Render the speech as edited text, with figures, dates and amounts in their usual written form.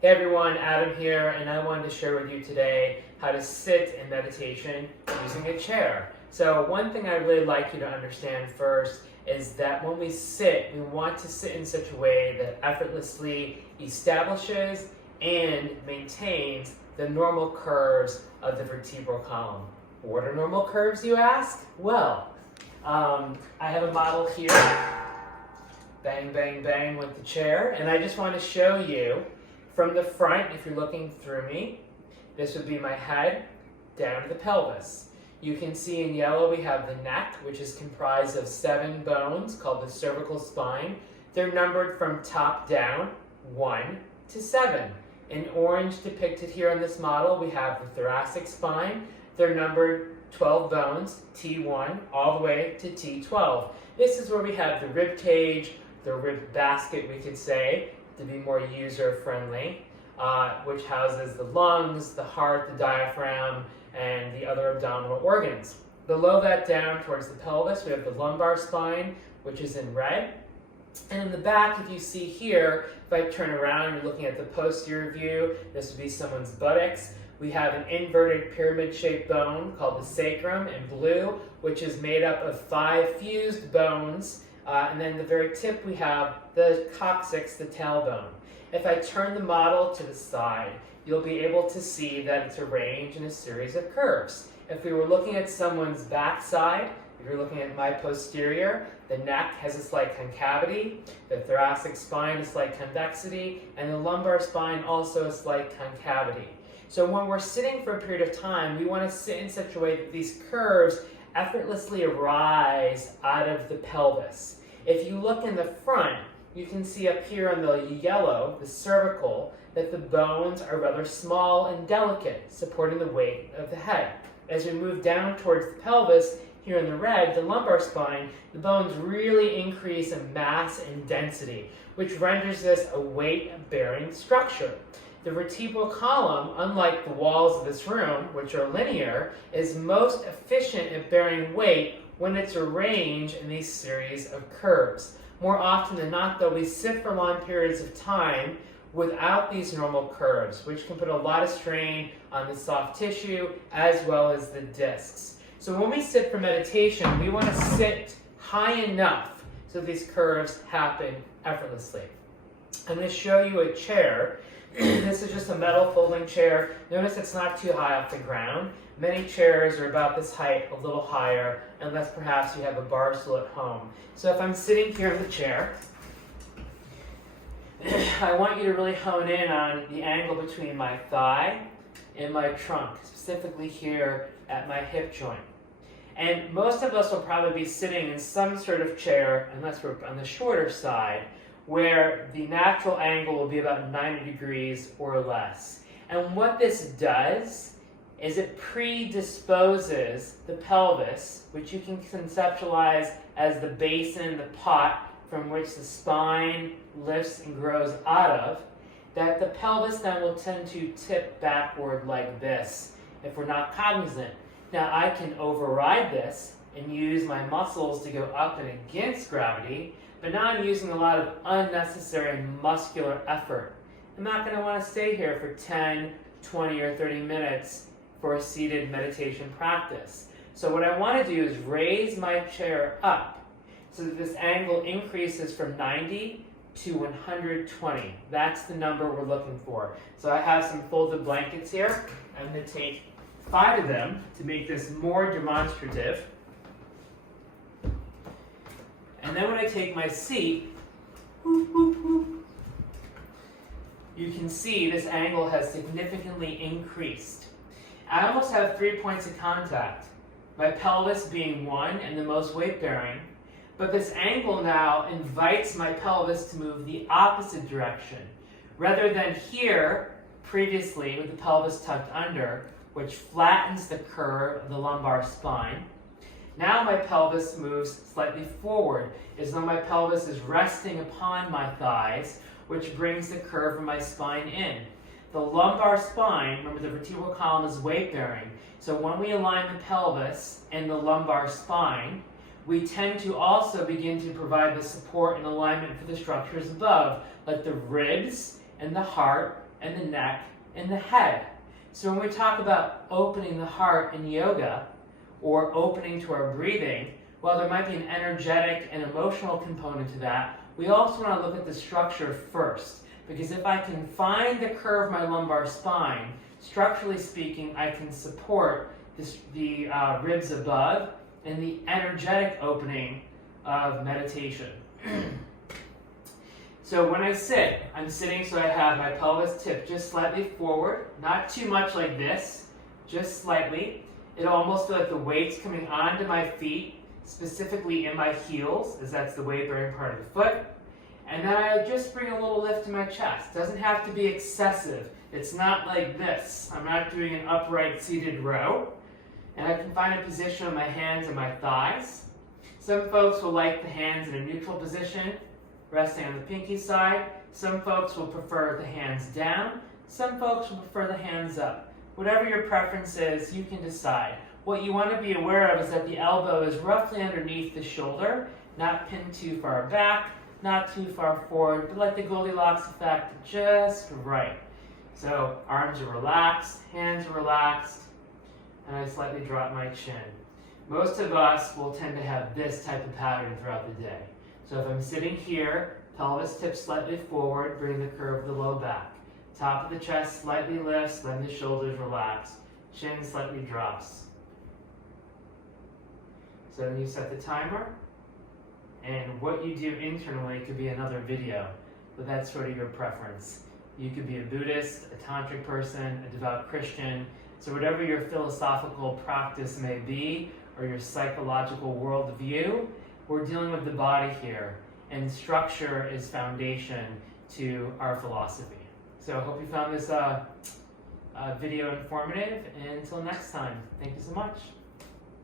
Hey everyone, Adam here, and I wanted to share with you today how to sit in meditation using a chair. So one thing I'd really like you to understand first is that when we sit, we want to sit in such a way that effortlessly establishes and maintains the normal curves of the vertebral column. What are normal curves, you ask? Well, I have a model here. Bang, bang, bang with the chair, and I just want to show you from the front, if you're looking through me, this would be my head down to the pelvis. You can see in yellow we have the neck, which is comprised of 7 bones called the cervical spine. They're numbered from top down, 1 to 7. In orange depicted here on this model, we have the thoracic spine. They're numbered 12 bones, T1, all the way to T12. This is where we have the rib cage, the rib basket, we could say, to be more user-friendly, which houses the lungs, the heart, the diaphragm, and the other abdominal organs. Below that down towards the pelvis, we have the lumbar spine, which is in red. And in the back, if you see here, if I turn around, you're looking at the posterior view, this would be someone's buttocks. We have an inverted pyramid-shaped bone called the sacrum in blue, which is made up of 5 fused bones. And then the very tip we have the coccyx, the tailbone. If I turn the model to the side, you'll be able to see that it's arranged in a series of curves. If we were looking at someone's backside, if you're looking at my posterior, the neck has a slight concavity, the thoracic spine a slight convexity, and the lumbar spine also a slight concavity. So when we're sitting for a period of time, we want to sit in such a way that these curves effortlessly arise out of the pelvis. If you look in the front, you can see up here on the yellow, the cervical, that the bones are rather small and delicate, supporting the weight of the head. As we move down towards the pelvis, here in the red, the lumbar spine, the bones really increase in mass and density, which renders this a weight-bearing structure. The vertebral column, unlike the walls of this room, which are linear, is most efficient at bearing weight when it's arranged in these series of curves. More often than not, though, we sit for long periods of time without these normal curves, which can put a lot of strain on the soft tissue as well as the discs. So when we sit for meditation, we want to sit high enough so these curves happen effortlessly. I'm going to show you a chair. This is just a metal folding chair. Notice it's not too high off the ground. Many chairs are about this height, a little higher, unless perhaps you have a bar stool at home. So if I'm sitting here in the chair, I want you to really hone in on the angle between my thigh and my trunk, specifically here at my hip joint. And most of us will probably be sitting in some sort of chair, unless we're on the shorter side, where the natural angle will be about 90 degrees or less. And what this does is it predisposes the pelvis, which you can conceptualize as the basin, the pot from which the spine lifts and grows out of, that the pelvis then will tend to tip backward like this if we're not cognizant. Now I can override this and use my muscles to go up and against gravity, but now I'm using a lot of unnecessary muscular effort. I'm not going to want to stay here for 10, 20, or 30 minutes for a seated meditation practice. So what I want to do is raise my chair up so that this angle increases from 90 to 120. That's the number we're looking for. So I have some folded blankets here. I'm going to take 5 of them to make this more demonstrative. And then when I take my seat, you can see this angle has significantly increased. I almost have 3 points of contact, my pelvis being 1 and the most weight-bearing, but this angle now invites my pelvis to move the opposite direction. Rather than here, previously, with the pelvis tucked under, which flattens the curve of the lumbar spine, now my pelvis moves slightly forward, as though my pelvis is resting upon my thighs, which brings the curve of my spine in. The lumbar spine, remember the vertebral column is weight-bearing, so when we align the pelvis and the lumbar spine, we tend to also begin to provide the support and alignment for the structures above, like the ribs and the heart and the neck and the head. So when we talk about opening the heart in yoga, or opening to our breathing, while there might be an energetic and emotional component to that, we also want to look at the structure first. Because if I can find the curve of my lumbar spine, structurally speaking, I can support the ribs above and the energetic opening of meditation. So when I sit, I'm sitting so I have my pelvis tipped just slightly forward, not too much like this, just slightly. It'll almost feel like the weight's coming onto my feet, specifically in my heels, as that's the weight-bearing part of the foot. And then I just bring a little lift to my chest. Doesn't have to be excessive. It's not like this. I'm not doing an upright seated row. And I can find a position of my hands and my thighs. Some folks will like the hands in a neutral position, resting on the pinky side. Some folks will prefer the hands down. Some folks will prefer the hands up. Whatever your preference is, you can decide. What you want to be aware of is that the elbow is roughly underneath the shoulder, not pinned too far back, not too far forward, but like the Goldilocks effect, just right. So arms are relaxed, hands are relaxed, and I slightly drop my chin. Most of us will tend to have this type of pattern throughout the day. So if I'm sitting here, pelvis tips slightly forward, bring the curve of the low back. Top of the chest slightly lifts, then the shoulders relax. Chin slightly drops. So then you set the timer, and what you do internally could be another video, but that's sort of your preference. You could be a Buddhist, a tantric person, a devout Christian, so whatever your philosophical practice may be, or your psychological worldview, we're dealing with the body here, and structure is foundation to our philosophy. So I hope you found this video informative, and until next time, thank you so much.